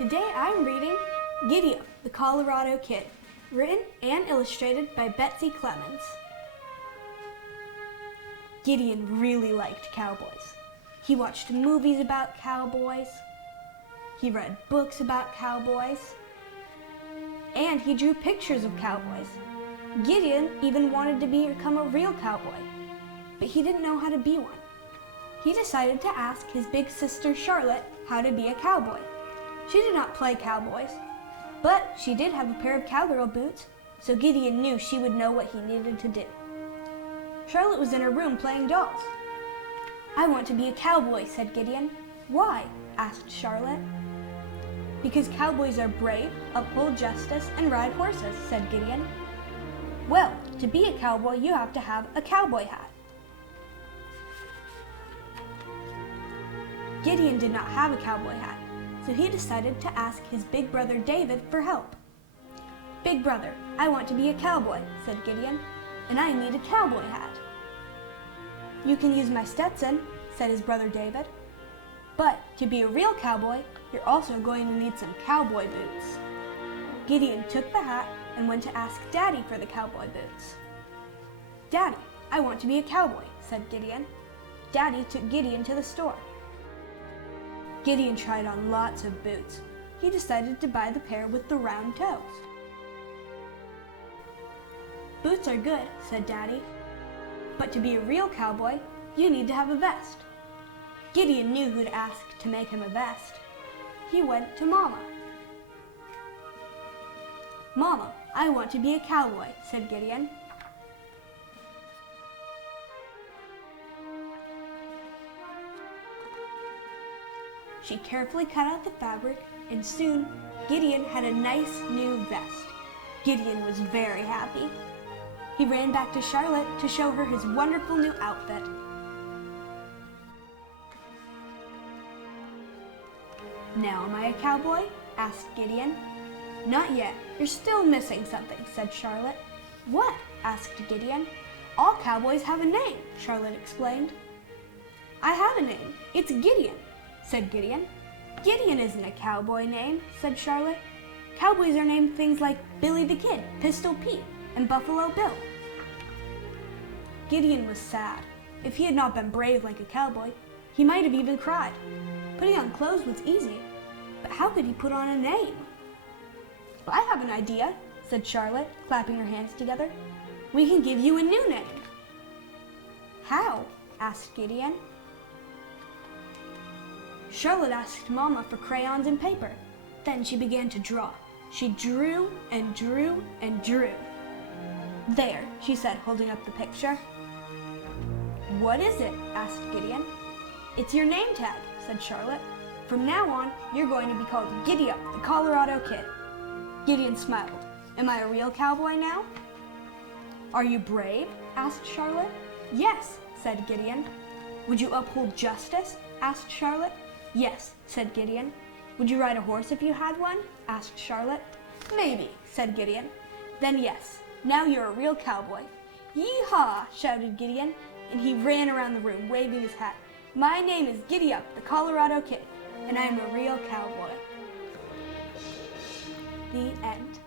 Today I'm reading Giddy, the Colorado Kid, written and illustrated by Betsy Clemons. Gideon really liked cowboys. He watched movies about cowboys, he read books about cowboys, and he drew pictures of cowboys. Gideon even wanted to become a real cowboy, but he didn't know how to be one. He decided to ask his big sister Charlotte how to be a cowboy. She did not play cowboys, but she did have a pair of cowgirl boots, so Gideon knew she would know what he needed to do. Charlotte was in her room playing dolls. "I want to be a cowboy," said Gideon. "Why?" asked Charlotte. "Because cowboys are brave, uphold justice, and ride horses," said Gideon. "Well, to be a cowboy, you have to have a cowboy hat." Gideon did not have a cowboy hat, so he decided to ask his big brother David for help. "Big brother, I want to be a cowboy," said Gideon, "and I need a cowboy hat." "You can use my Stetson," said his brother David. "But to be a real cowboy, you're also going to need some cowboy boots." Gideon took the hat and went to ask Daddy for the cowboy boots. "Daddy, I want to be a cowboy," said Gideon. Daddy took Gideon to the store. Gideon tried on lots of boots. He decided to buy the pair with the round toes. "Boots are good," said Daddy, "but to be a real cowboy, you need to have a vest." Gideon knew who to ask to make him a vest. He went to Mama. "Mama, I want to be a cowboy," said Gideon. She carefully cut out the fabric, and soon Gideon had a nice new vest. Gideon was very happy. He ran back to Charlotte to show her his wonderful new outfit. "Now am I a cowboy?" asked Gideon. "Not yet. You're still missing something," said Charlotte. "What?" asked Gideon. "All cowboys have a name," Charlotte explained. "I have a name. It's Gideon," said Gideon. "Gideon isn't a cowboy name," said Charlotte. "Cowboys are named things like Billy the Kid, Pistol Pete, and Buffalo Bill." Gideon was sad. If he had not been brave like a cowboy, he might have even cried. Putting on clothes was easy, but how could he put on a name? "I have an idea," said Charlotte, clapping her hands together. "We can give you a new name." "How?" asked Gideon. Charlotte asked Mama for crayons and paper. Then she began to draw. She drew and drew and drew. "There," she said, holding up the picture. "What is it?" asked Gideon. "It's your name tag," said Charlotte. "From now on, you're going to be called Giddy, the Colorado Kid." Gideon smiled. "Am I a real cowboy now?" "Are you brave?" asked Charlotte. "Yes," said Gideon. "Would you uphold justice?" asked Charlotte. "Yes," said Gideon. "Would you ride a horse if you had one?" asked Charlotte. "Maybe," said Gideon. "Then yes, now you're a real cowboy." "Yee-haw!" shouted Gideon, and he ran around the room waving his hat. "My name is Giddy, the Colorado Kid, and I am a real cowboy." The end.